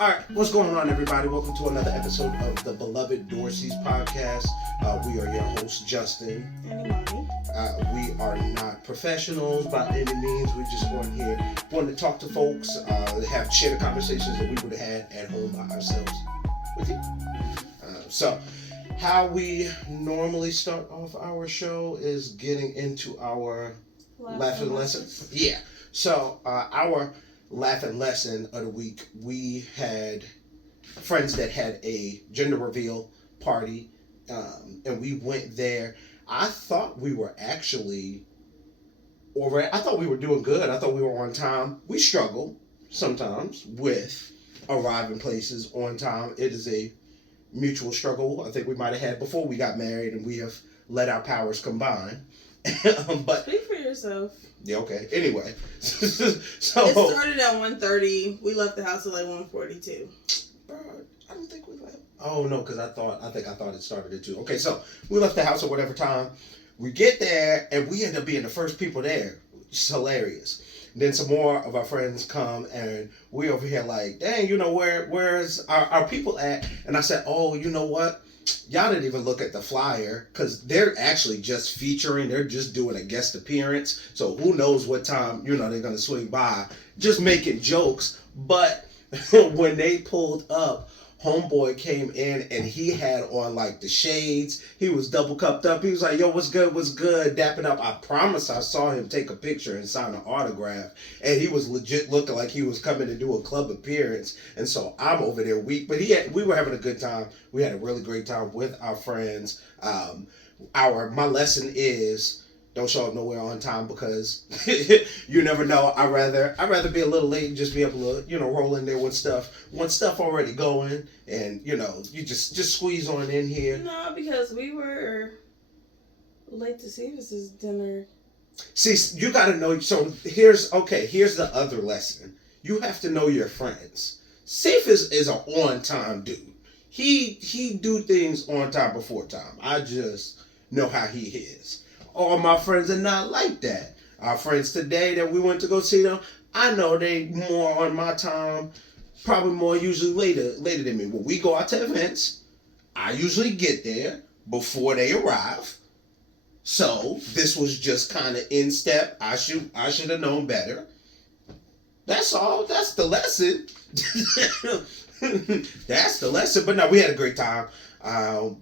All right, what's going on, everybody? Welcome to another episode of the beloved Dorseys podcast. We are your hosts, Justin. And Imani. We are not professionals by any means. We're just on here wanting to talk to folks, share the conversations that we would have had at home by ourselves with you. So, how we normally start off our show is getting into our laughing lesson. Yeah. So, our laughing lesson of the week, we had friends that had a gender reveal party, and we went there. I thought we were actually I thought we were doing good. I thought we were on time. We struggle sometimes with arriving places on time. It is a mutual struggle I think we might have had before we got married, and we have let our powers combine. But speak for yourself. Yeah, okay. Anyway, so it started at 1:30. We left the house at like 1:42. Bro, I don't think we left. Oh no, because I thought it started at 2. Okay, so we left the house at whatever time. We get there and we end up being the first people there. It's hilarious. And then some more of our friends come and we over here like, dang, where's our people at? And I said, oh, you know what? Y'all didn't even look at the flyer because they're actually just featuring. They're just doing a guest appearance. So who knows what time, they're going to swing by. Just making jokes. But when they pulled up, homeboy came in and he had on like the shades. He was double cupped up. He was like, yo, what's good? Dapping up. I promise I saw him take a picture and sign an autograph. And he was legit looking like he was coming to do a club appearance. And so I'm over there weak. But we were having a good time. We had a really great time with our friends. My lesson is don't show up nowhere on time because you never know. I'd rather be a little late and just be able to, roll in there with stuff. When stuff already going and, you just squeeze on in here. No, because we were late to Cephas's dinner. See, you got to know. So here's the other lesson. You have to know your friends. Cephas is an on-time dude. He do things on time before time. I just know how he is. All my friends are not like that. Our friends today that we went to go see them, I know they more on my time, probably more usually later than me. When we go out to events, I usually get there before they arrive. So this was just kind of in step. I should have known better. That's all. That's the lesson. That's the lesson. But no, we had a great time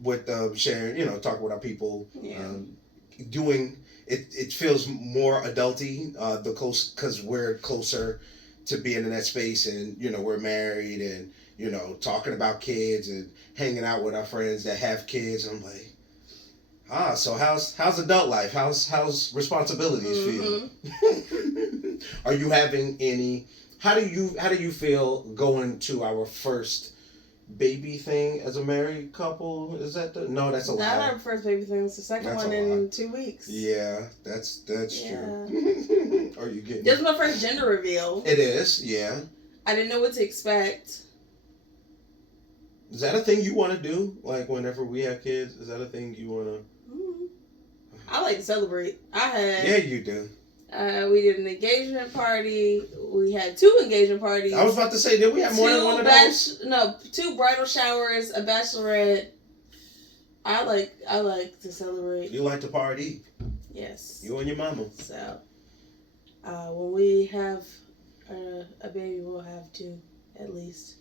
with sharing, talking with our people. Yeah. Doing it feels more adulty because we're closer to being in that space, and we're married, and talking about kids and hanging out with our friends that have kids. And I'm like, so how's adult life? How's responsibilities feel? Are you having any? How do you feel going to our first baby thing as a married couple? Is that no? That's a lie. Not our first baby thing. It's the second one in 2 weeks. Yeah, that's true. Are you getting? This is my first gender reveal. It is. Yeah. I didn't know what to expect. Is that a thing you want to do? Like whenever we have kids, is that a thing you want to? I like to celebrate. Yeah, you do. We did an engagement party. We had 2 engagement parties. I was about to say, did we have more than one of those? No, 2 bridal showers, a bachelorette. I like to celebrate. You like to party? Yes. You and your mama. So, when we have a baby, we'll have 2 at least,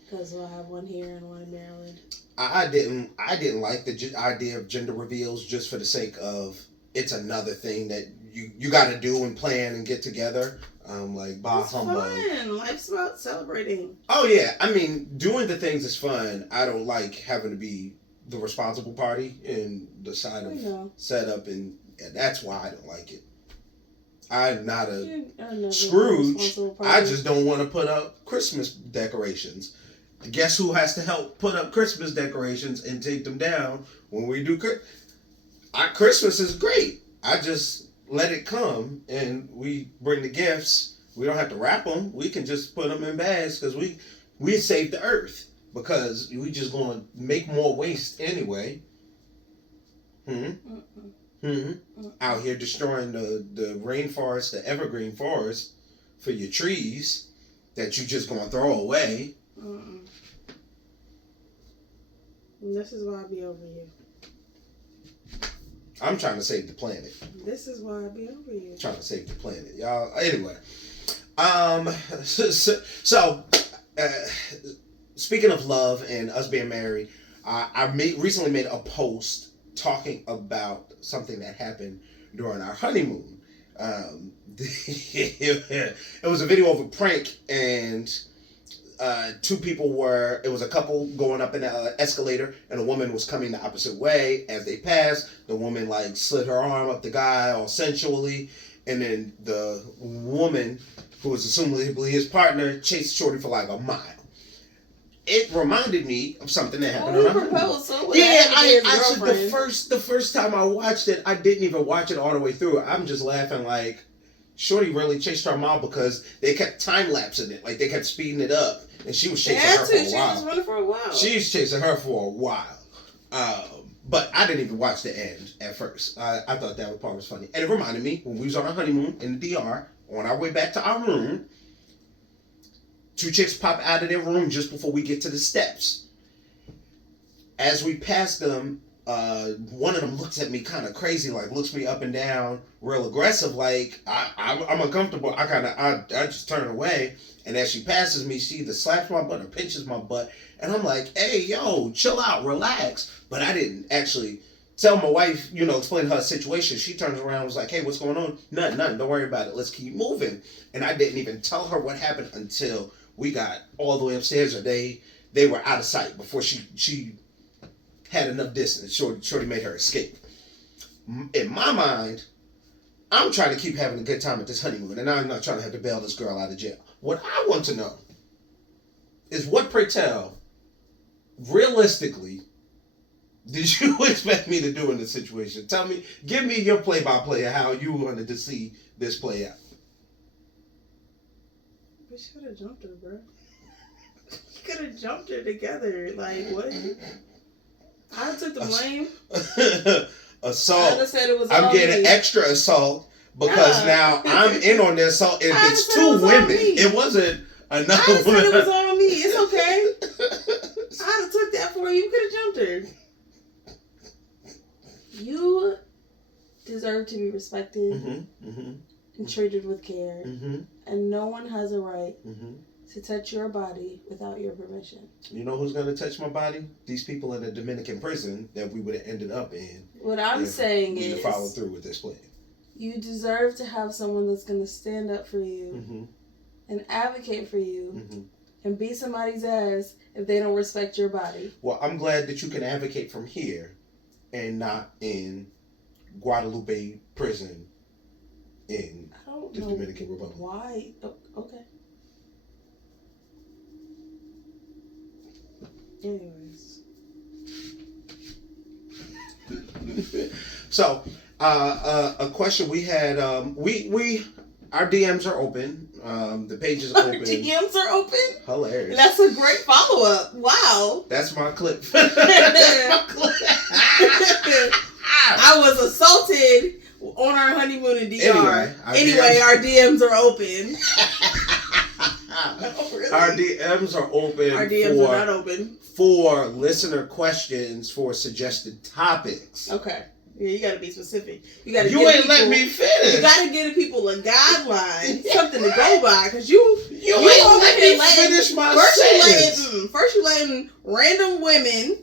because we'll have one here and one in Maryland. I didn't like the idea of gender reveals just for the sake of it's another thing that you got to do and plan and get together. Like bah humbug. It's fun. Life's about celebrating. Oh yeah, I mean doing the things is fun. I don't like having to be the responsible party and the side of setup, and that's why I don't like it. I'm not a Scrooge. I just don't want to put up Christmas decorations. Guess who has to help put up Christmas decorations and take them down when we do Christmas is great. I just let it come and we bring the gifts. We don't have to wrap them. We can just put them in bags because we save the earth because we just going to make more waste anyway. Out here destroying the rainforest, the evergreen forest for your trees that you just going to throw away. This is why I be over you. I'm trying to save the planet. This is why I be over you. Trying to save the planet, y'all. Anyway, so speaking of love and us being married, I recently made a post talking about something that happened during our honeymoon. It was a video of a prank, and two people were, it was a couple going up in an escalator, and a woman was coming the opposite way. As they passed, the woman like slid her arm up the guy all sensually, and then the woman, who was assumably his partner, chased Shorty for like a mile. It reminded me of something that happened on our honeymoon. The first time I watched it, I didn't even watch it all the way through. I'm just laughing like, Shorty really chased her mom because they kept time lapsing it, like they kept speeding it up, and she was chasing her for a while. She was running for a while. She was chasing her for a while, but I didn't even watch the end at first. I thought that part was funny, and it reminded me when we was on our honeymoon in the DR on our way back to our room. Two chicks pop out of their room just before we get to the steps. As we pass them, one of them looks at me kind of crazy, like looks me up and down, real aggressive, like I'm uncomfortable. I just turn away, and as she passes me, she either slaps my butt or pinches my butt, and I'm like, hey, yo, chill out, relax. But I didn't actually tell my wife, explain her situation. She turns around and was like, hey, what's going on? Nothing, don't worry about it. Let's keep moving. And I didn't even tell her what happened until we got all the way upstairs, or they were out of sight before she had enough distance. Shorty made her escape. In my mind, I'm trying to keep having a good time at this honeymoon, and I'm not trying to have to bail this girl out of jail. What I want to know is, what, pray tell, realistically, did you expect me to do in this situation? Tell me, give me your play-by-play of how you wanted to see this play out. We should have jumped her, bro. You could have jumped her together. Like, what? I took the blame. Assault. I said it was I'm getting me. Extra assault because now I'm in on the assault. If it's two women, it wasn't another I said woman. it was on me. It's okay. I'd have took that for you. You could have jumped her. You deserve to be respected and treated with care. And no one has a right to touch your body without your permission. You know who's going to touch my body? These people in the Dominican prison that we would have ended up in. What I'm saying is, follow through with this plan. You deserve to have someone that's going to stand up for you and advocate for you and beat somebody's ass if they don't respect your body. Well, I'm glad that you can advocate from here and not in Guadalupe prison in the Dominican Republic. Why? Oh, okay. Anyways. So, a question we had, our DMs are open. The page is open. DMs are open? Hilarious. That's a great follow-up. Wow. That's my clip. I was assaulted on our honeymoon in DR. Anyway, our DMs are open. Really? Our DMs are open. Our DMs are not open. For listener questions for suggested topics. Okay. Yeah, you gotta be specific. You ain't let me finish. You gotta give people a guideline, something to go by, cause you ain't let me finish my sentence. First you letting random women.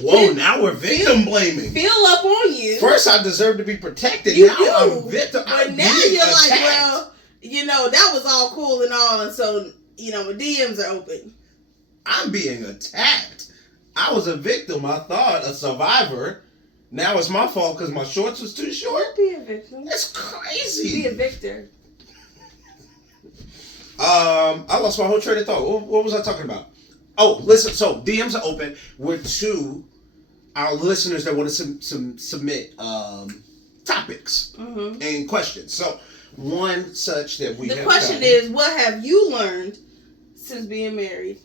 Whoa! Now we're victim blaming. Feel up on you. First, I deserve to be protected. You now do. I'm victim. But now you're attacked. Like, well, that was all cool and all, and so my DMs are open. I'm being attacked. I was a victim. I thought a survivor. Now it's my fault because my shorts was too short. Be a victim. That's crazy. Be a victor. I lost my whole train of thought. What was I talking about? Oh, listen. So DMs are open. We're to our listeners that want to submit topics and questions. So one such that we. The question is, what have you learned since being married?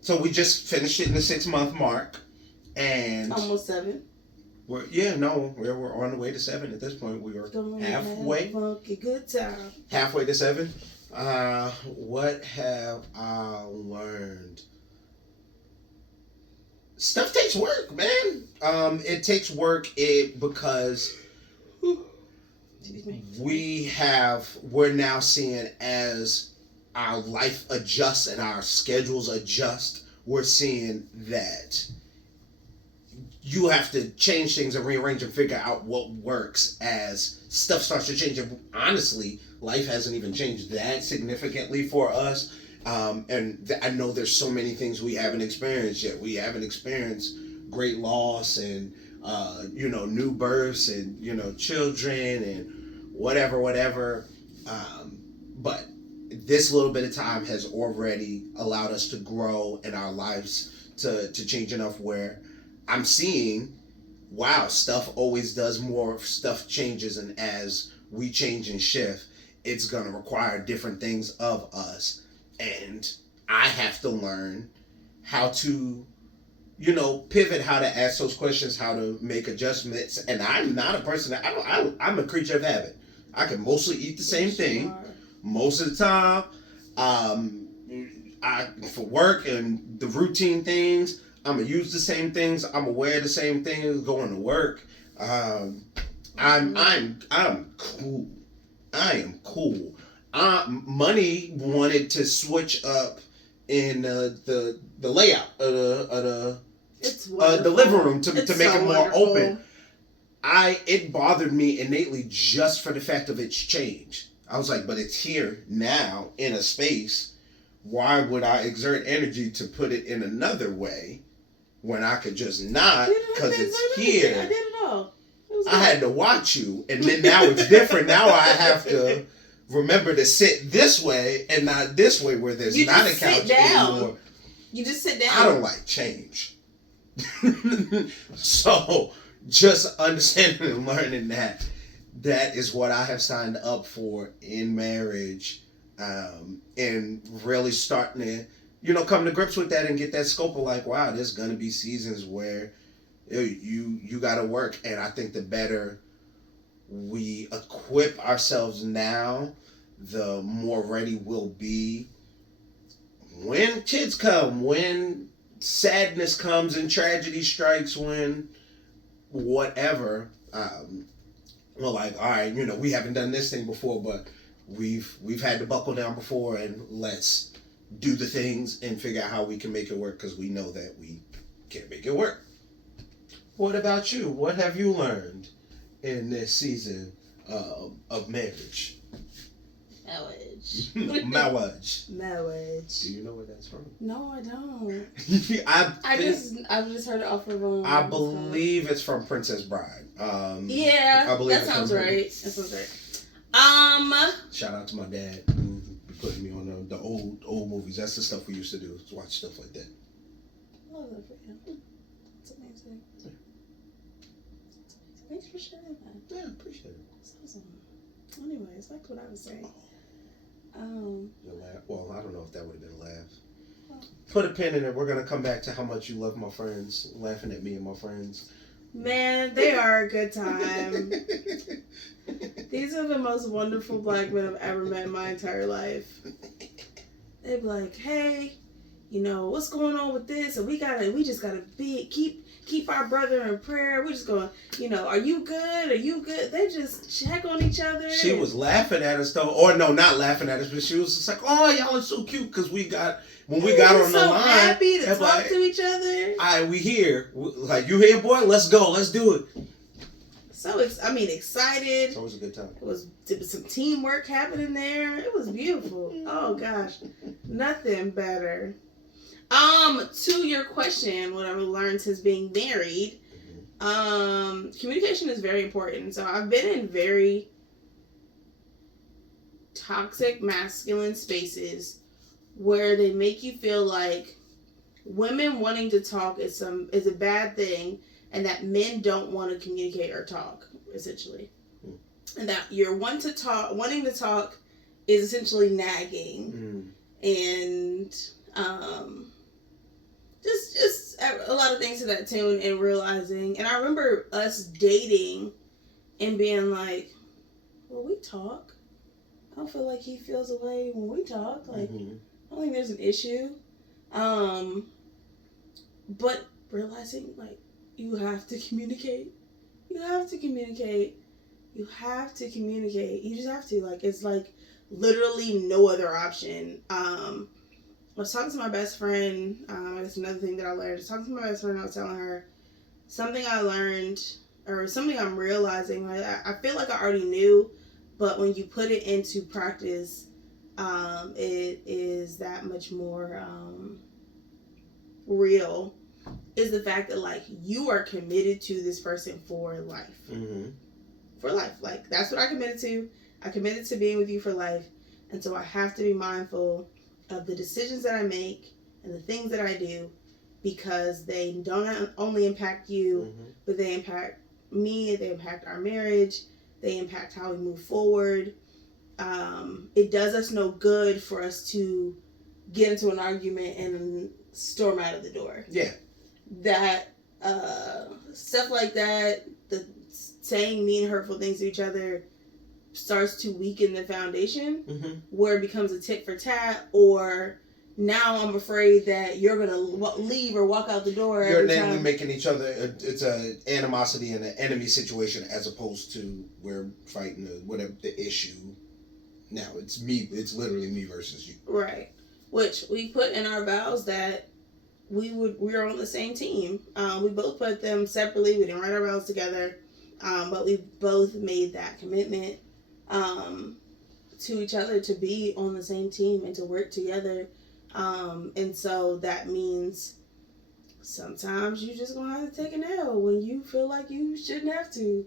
So we just finished it in the 6-month mark, and almost 7. We're on the way to 7 at this point. We were halfway. Funky good time. Halfway to 7. What have I learned? Stuff takes work, man. It takes work because we're now seeing as our life adjusts and our schedules adjust, we're seeing that you have to change things and rearrange and figure out what works as stuff starts to change. And honestly, life hasn't even changed that significantly for us. I know there's so many things we haven't experienced yet. We haven't experienced great loss and, new births and, children and whatever. But this little bit of time has already allowed us to grow in our lives to change enough where I'm seeing, wow, stuff always does more, stuff changes, and as we change and shift, it's going to require different things of us. And I have to learn how to, pivot, how to ask those questions, how to make adjustments. And I'm not a person that, I'm a creature of habit. I can mostly eat the same thing most of the time. For work and the routine things, I'm gonna use the same things. I'm gonna wear the same things going to work. I'm cool. I am cool. Money wanted to switch up in the layout of the living room to make it more open. It bothered me innately just for the fact of its change. I was like, but it's here now in a space. Why would I exert energy to put it in another way when I could just not, because it's here? I did it all. I had to watch you, and then now it's different. Now I have to remember to sit this way and not this way where there's not a couch anymore. You just sit down. I don't like change. So just understanding and learning that is what I have signed up for in marriage, and really starting to come to grips with that and get that scope of like, wow, there's gonna be seasons where you gotta work. And I think the better we equip ourselves now, the more ready we'll be when kids come, when sadness comes and tragedy strikes, when whatever. We're like, all right, we haven't done this thing before, but we've had to buckle down before, and let's do the things and figure out how we can make it work, because we know that we can't make it work. What about you? What have you learned in this season of marriage? Marriage. Marriage. Do you know where that's from? No, I don't. I've just heard it off of one. I believe it's from Princess Bride. Yeah, I believe that sounds right. That sounds right. Shout out to my dad who be putting me on the old movies. That's the stuff we used to do. Watch stuff like that. I love that for you. It's amazing. Yeah. Thanks for sharing that. Yeah, appreciate it. It's awesome. Anyways, back to what I was saying. Your laugh. Well, I don't know if that would have been a laugh. Oh. Put a pin in it. We're gonna come back to how much you love my friends, laughing at me and my friends. Man, they are a good time. These are the most wonderful black men I've ever met in my entire life. They'd be like, hey, what's going on with this? And we just gotta keep our brother in prayer. We're just going, are you good? Are you good? They just check on each other. She was laughing at us though, or no, not laughing at us, but she was just like, oh, y'all are so cute, because when we got on the line, happy to talk to each other. We here, like, you here, boy? Let's go, let's do it. So excited. It's always a good time. There was some teamwork happening there. It was beautiful. Oh gosh, nothing better. To your question, what I've learned since being married, communication is very important. So I've been in very toxic masculine spaces where they make you feel like women wanting to talk is a bad thing, and that men don't want to communicate or talk, essentially. And that you're wanting to talk is essentially nagging. And just a lot of things to that tune, and realizing. And I remember us dating and being like, well, we talk. I don't feel like he feels a way when we talk. Like, Mm-hmm. I don't think there's an issue. But realizing, like, you have to communicate. You have to communicate. You have to communicate. You just have to. Like, it's like literally no other option. I was talking to my best friend. I guess another thing that I learned. I was talking to my best friend. I was telling her something I learned, or something I'm realizing. Like, I feel like I already knew, but when you put it into practice, it is that much more real. Is the fact that, like, you are committed to this person for life. Mm-hmm. For life. Like, that's what I committed to. I committed to being with you for life. And so I have to be mindful of the decisions that I make and the things that I do, because they don't only impact you, Mm-hmm. but they impact me, they impact our marriage, they impact how we move forward. It does us no good for us to get into an argument and storm out of the door. Yeah. That stuff like that, the saying mean, hurtful things to each other starts to weaken the foundation, Mm-hmm. where it becomes a tit for tat, or now I'm afraid that you're gonna leave or walk out the door. You're namely making each other. It's a animosity and an enemy situation, as opposed to we're fighting whatever the issue. Now it's me. It's literally me versus you. Right. Which we put in our vows that we're on the same team. We both put them separately. We didn't write our vows together, but we both made that commitment to each other to be on the same team and to work together. And so that means sometimes you just gonna have to take an L when you feel like you shouldn't have to.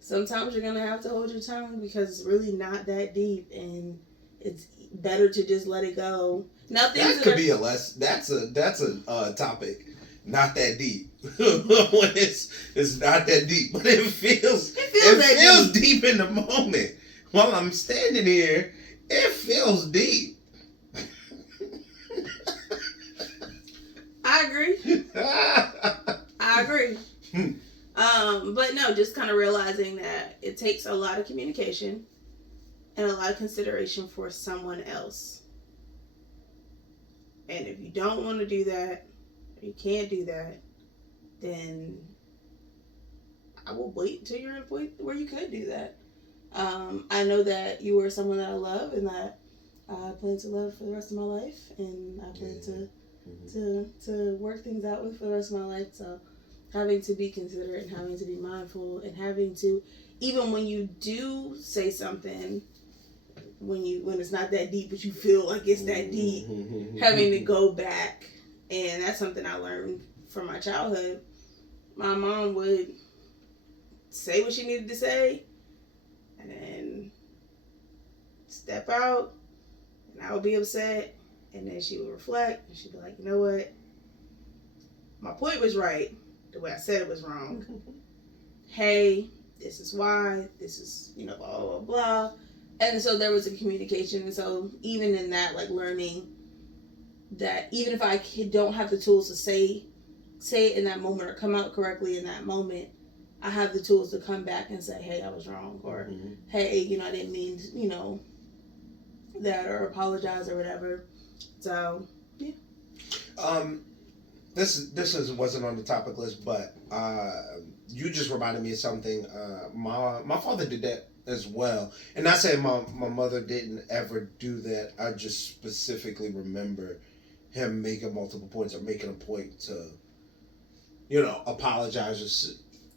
Sometimes you're gonna have to hold your tongue because it's really not that deep, and it's better to just let it go. Now, that could be a less. That's a topic. Not that deep. When it's not that deep, but it feels deep in the moment. While I'm standing here, it feels deep. I agree. I agree. But no, just kind of realizing that it takes a lot of communication and a lot of consideration for someone else. And if you don't want to do that, or you can't do that, then I will wait until you're at a point where you could do that. I know that you are someone that I love and that I plan to love for the rest of my life, and I plan to work things out with for the rest of my life. So having to be considerate and having to be mindful and having to, even when you do say something, when it's not that deep but you feel like it's that deep, having to go back. And that's something I learned from my childhood. My mom would say what she needed to say and then step out, and I would be upset, and then she would reflect and she'd be like, you know what, my point was right, the way I said it was wrong. Hey, this is why, this is, blah, blah, blah. And so there was a communication. And so even in that, like, learning that even if I don't have the tools to say it in that moment or come out correctly in that moment, I have the tools to come back and say, hey, I was wrong, or hey, I didn't mean, that, or apologize or whatever. So, yeah. This wasn't on the topic list, but you just reminded me of something. My father did that as well, and not saying my mother didn't ever do that. I just specifically remember him making multiple points, or making a point to, apologize or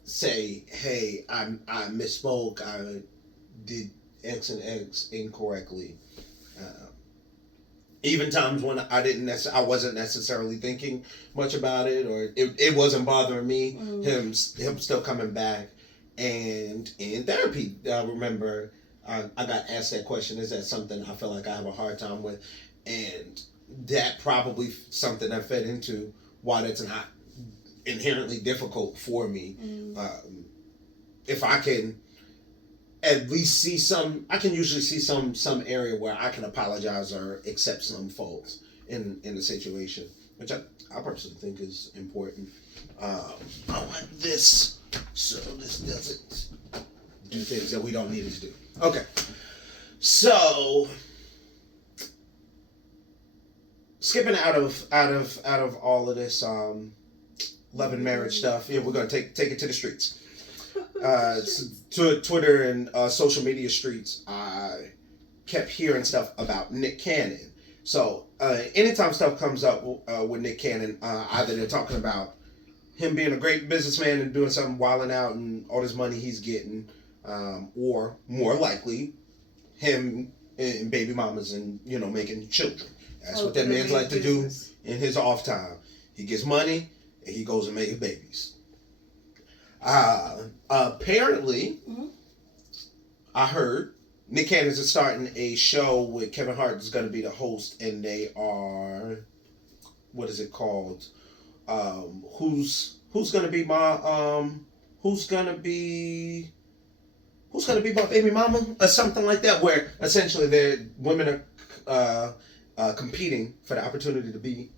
say, hey, I misspoke. I did X and X incorrectly. Even times when I wasn't necessarily thinking much about it, or it wasn't bothering me. Him still coming back, and in therapy, I remember I got asked that question: is that something I feel like I have a hard time with? And that probably something that fed into why that's not inherently difficult for me. If I can at least see I can usually see some area where I can apologize or accept some faults in the situation, which I personally think is important. I want this so this doesn't do things that we don't need it to do. Okay, So, skipping out of all of this love and marriage stuff, yeah, we're gonna take it to the streets. To Twitter and social media streets, I kept hearing stuff about Nick Cannon. So anytime stuff comes up with Nick Cannon, either they're talking about him being a great businessman and doing something wilding out and all this money he's getting, or more likely, him and baby mamas and making children. That's what that man's like to do in his off time. He gets money and he goes and makes babies. Apparently, I heard Nick Cannon's is starting a show with Kevin Hart is going to be the host, and they are, what is it called? Who's going to be my who's going to be my baby mama or something like that, where essentially women are competing for the opportunity to be.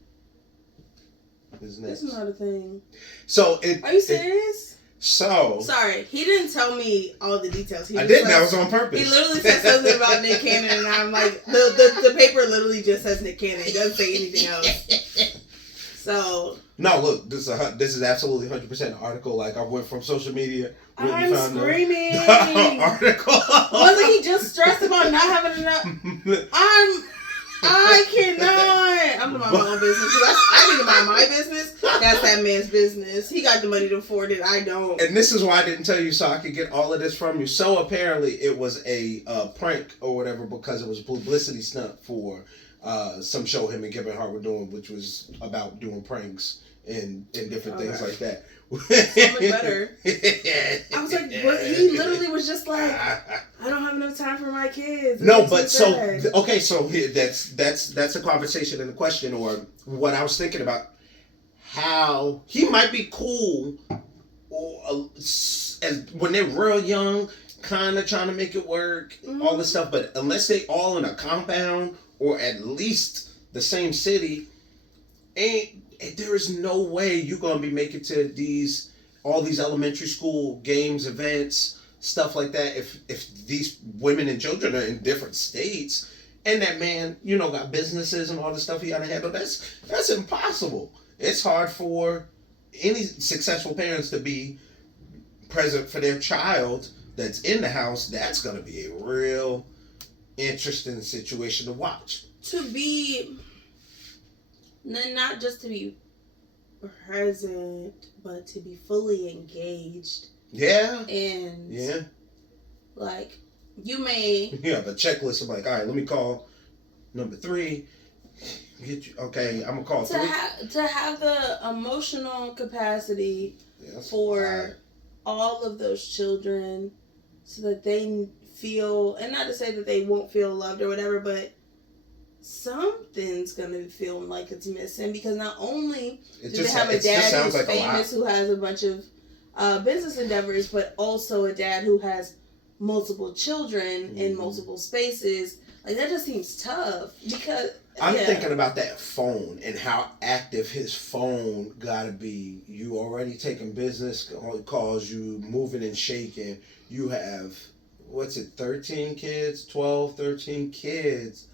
That's not a thing. So are you serious? So sorry, he didn't tell me all the details. I didn't. That was on purpose. He literally said something about Nick Cannon, and I'm like, the paper literally just says Nick Cannon. It doesn't say anything else. So no, look, this is absolutely 100% an article. Like I went from social media. I'm screaming. The article. Wasn't he just stressed about not having enough? I cannot. I'm about my own business. I need to mind my business. That's that man's business. He got the money to afford it. I don't. And this is why I didn't tell you, so I could get all of this from you. So apparently it was a prank or whatever, because it was a publicity stunt for some show him and Kevin Hart were doing, which was about doing pranks and different things like that. So much better. I was like, he literally was just like, I don't have enough time for my kids. No, but so okay, so here that's a conversation and a question, or what I was thinking about, how he might be cool, or as when they're real young, kind of trying to make it work, all this stuff, but unless they all in a compound or at least the same city, there is no way you're gonna be making to all these elementary school games, events, stuff like that. If these women and children are in different states, and that man, got businesses and all the stuff he gotta handle, that's impossible. It's hard for any successful parents to be present for their child that's in the house. That's gonna be a real interesting situation to watch. To be. Not just to be present, but to be fully engaged. Yeah. And like you may have a checklist of like, all right, let me call number 3. Get you okay. I'm gonna call 3. To have the emotional capacity for all of those children, so that they feel, and not to say that they won't feel loved or whatever, but something's gonna feel like it's missing, because not only do they have a dad who's famous, who has a bunch of business endeavors, but also a dad who has multiple children in multiple spaces. Like, that just seems tough, because I'm thinking about that phone and how active his phone gotta be. You already taking business calls, you moving and shaking. You have 13 kids, 12, 13 kids.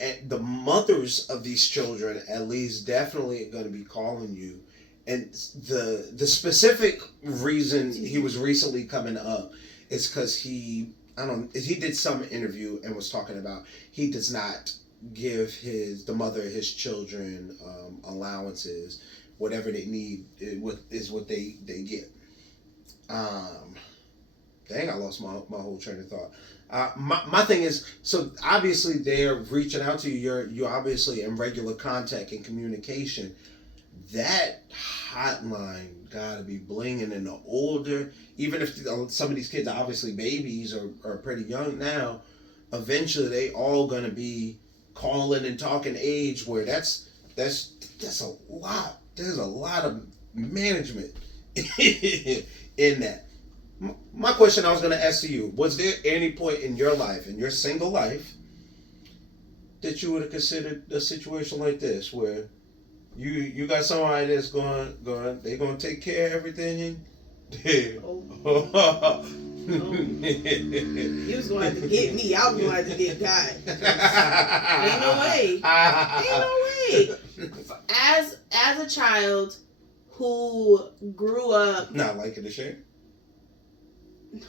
And the mothers of these children, at least, definitely are going to be calling you. And the specific reason he was recently coming up is because he did some interview and was talking about he does not give the mother of his children allowances. Whatever they need is what they get. Dang, I lost my whole train of thought. My thing is, so obviously they're reaching out to you. You're obviously in regular contact and communication. That hotline gotta be blinging, and the older, even if some of these kids are obviously babies or pretty young now, eventually they all gonna be calling and talking age where that's a lot. There's a lot of management in that. My question I was going to ask to you, was there any point in your life, in your single life, that you would have considered a situation like this, where you got somebody that's they're going to take care of everything? He was going to have to get me. I was going to have to get God. Ain't no way. Ain't no way. As a child who grew up... Not liking to share? No,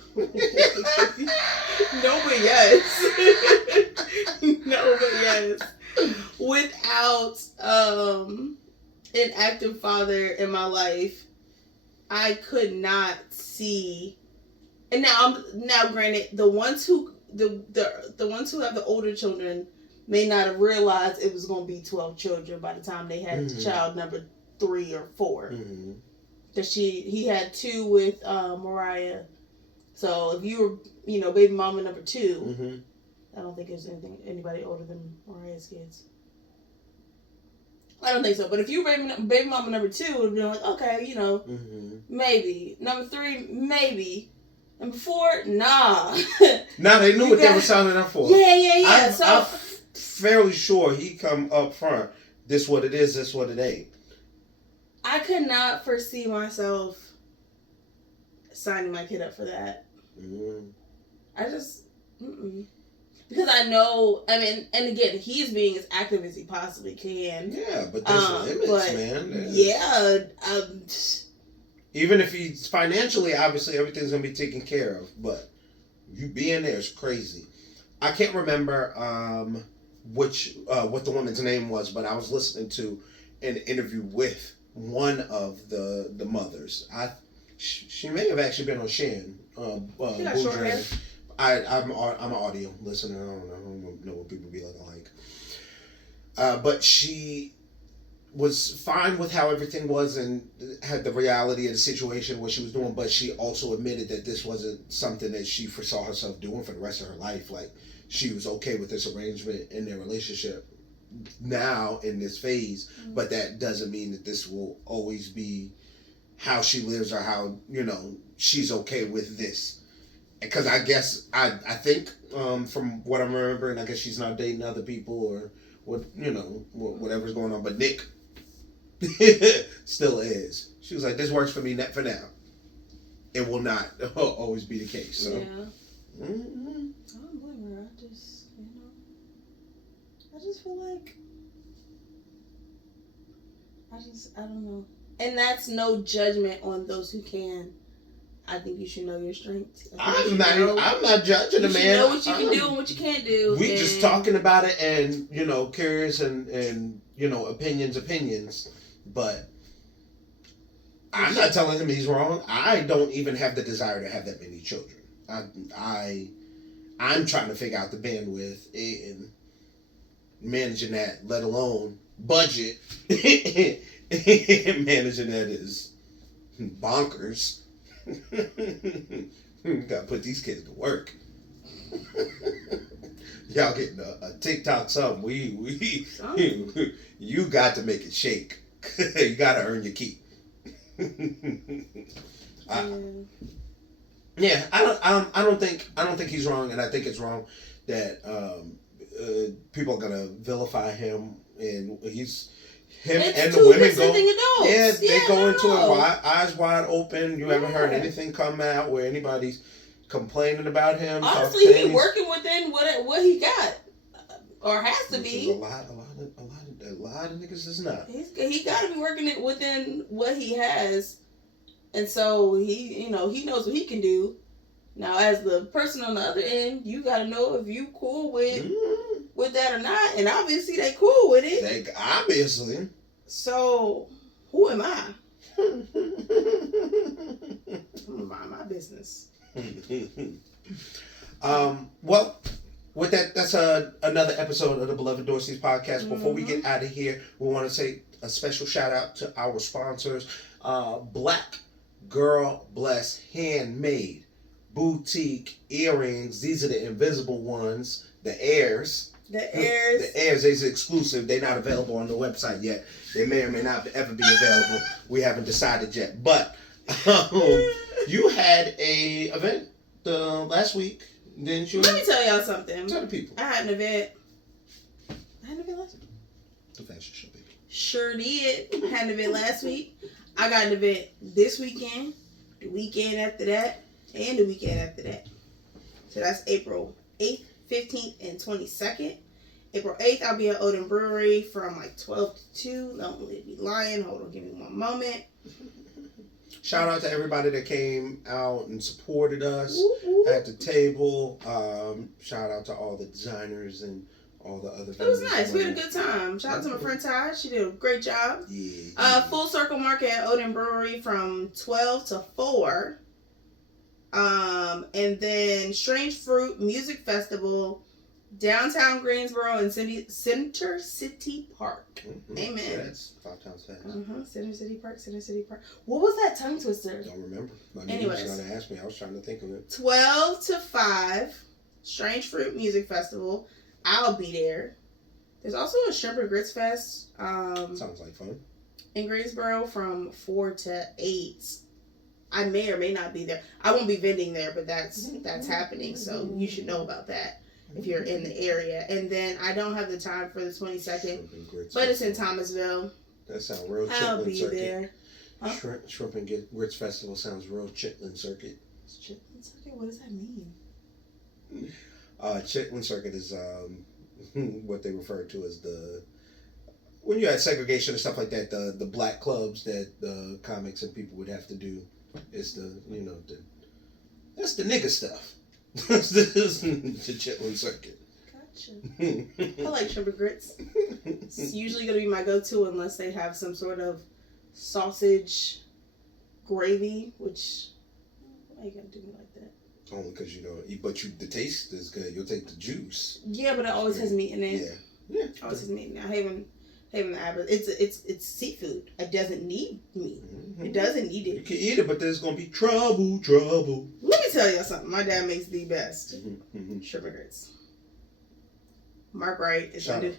but yes. No, but yes. Without an active father in my life, I could not see. And now granted, the ones who the ones who have the older children may not have realized it was going to be 12 children by the time they had child number 3 or 4. Because he had 2 with Mariah. So if you were, baby mama number 2, I don't think there's anybody older than Mariah's kids. I don't think so. But if you were baby mama number 2, it would have been like, okay, maybe. Number 3, maybe. Number 4, nah. Nah, they knew what they were signing up for. Yeah. I'm fairly sure he come up front. This what it is, this what it ain't. I could not foresee myself signing my kid up for that. I just... Because I know, and again, he's being as active as he possibly can. Yeah, but there's limits, man. Yeah. Even if he's financially, obviously, everything's going to be taken care of. But you being there is crazy. I can't remember what the woman's name was, but I was listening to an interview with one of the mothers. She may have actually been on Shan. She got short hair. I'm an audio listener. I don't know what people be like. But she was fine with how everything was and had the reality of the situation, what she was doing. But she also admitted that this wasn't something that she foresaw herself doing for the rest of her life. Like, she was okay with this arrangement in their relationship now in this phase. But that doesn't mean that this will always be how she lives or how, she's okay with this. Because I guess, I think, from what I'm remembering, I guess she's not dating other people or whatever's going on. But Nick still is. She was like, this works for me for now. It will not always be the case. So. Yeah. I don't blame her. I just feel like, I don't know. And that's no judgment on those who can. I think you should know your strengths. I'm not judging the man. You know what you can do and what you can't do. We just talking about it and, curious and opinions. But I'm not telling him he's wrong. I don't even have the desire to have that many children. I'm trying to figure out the bandwidth and managing that, let alone budget. Managing that is bonkers. Gotta put these kids to work. Y'all getting a TikTok something. You got to make it shake. You gotta earn your keep. I don't think he's wrong, and I think it's wrong that people are gonna vilify him, and and the women go. Adults. They go into it eyes wide open. You haven't heard anything come out where anybody's complaining about him. Honestly, he's working within what he got, or has to be. A lot of niggas is not. He got to be working it within what he has, and so he knows what he can do. Now, as the person on the other end, you got to know if you cool with that or not, and obviously they cool with it. Obviously. So, who am I? I'm gonna mind my business. Well, with that, that's another episode of the Beloved Dorseys podcast. Before we get out of here, we want to say a special shout out to our sponsors, Black Girl Bless Handmade Boutique Earrings. These are the invisible ones, the airs. The airs is exclusive. They're not available on the website yet. They may or may not ever be available. We haven't decided yet. But you had a event last week, didn't you? Let me tell y'all something. Tell the people. I had an event last week. The fashion show, baby. Sure did. Had an event last week. I got an event this weekend. The weekend after that. and the weekend after that. So that's April 8th, 15th, and 22nd. April 8th, I'll be at Odin Brewery from like 12 to 2. Don't let me lying. Hold on, give me one moment. Shout out to everybody that came out and supported us at the table. Shout out to all the designers and all the other. It was nice. We had a good time. Shout out to my friend Ty. She did a great job. Yeah. Full Circle Market at Odin Brewery from 12 to 4. And then Strange Fruit Music Festival, downtown Greensboro and Center City Park. Mm-hmm. Amen. So that's 5 times fast. Center City Park, Center City Park. What was that tongue twister? Don't remember. Anyways. You was going to ask me. I was trying to think of it. 12 to 5, Strange Fruit Music Festival. I'll be there. There's also a Shrimp and Grits Fest. Sounds like fun. In Greensboro from 4 to 8. I may or may not be there. I won't be vending there, but that's happening. So you should know about that if you're in the area. And then I don't have the time for the 22nd, but it's in Thomasville. That sounds real Chitlin I'll be circuit. there. Huh? Shrimp and Grits Festival sounds real Chitlin circuit. Chitlin circuit? What does that mean? Chitlin circuit is what they refer to as when you had segregation and stuff like that, the black clubs that the comics and people would have to do. It's that's the nigga stuff. That's the Chitlin circuit. Gotcha. I like shrimp and grits. It's usually going to be my go-to unless they have some sort of sausage gravy, which, why you got to do me like that? Only because the taste is good. You'll take the juice. Yeah, but it always has meat in it. Yeah. Always has meat in it. I hate when the average. It's seafood. It doesn't need meat. Mm-hmm. It doesn't need it. You can eat it, but there's gonna be trouble. Let me tell you something. My dad makes the best shrimp and grits. Mark Wright is undefeated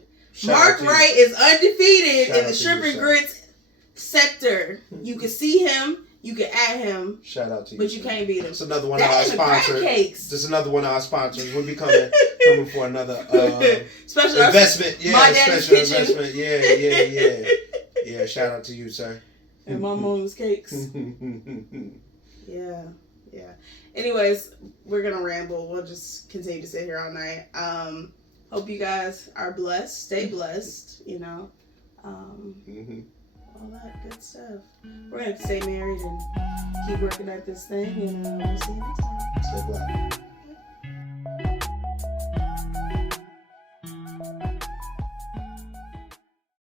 in the shrimp and grits sector. You can see him. You can add him. Shout out to you. But you can't beat him. It's another one of our sponsors. This is another one of our sponsors. We'll be coming for another special investment. Yeah, my special investment. Yeah. Shout out to you, sir. And my mom's cakes. Yeah. Anyways, we're gonna ramble. We'll just continue to sit here all night. Hope you guys are blessed. Stay blessed. All that good stuff. We're going to stay married and keep working at this thing, and we'll see you next time. Stay black.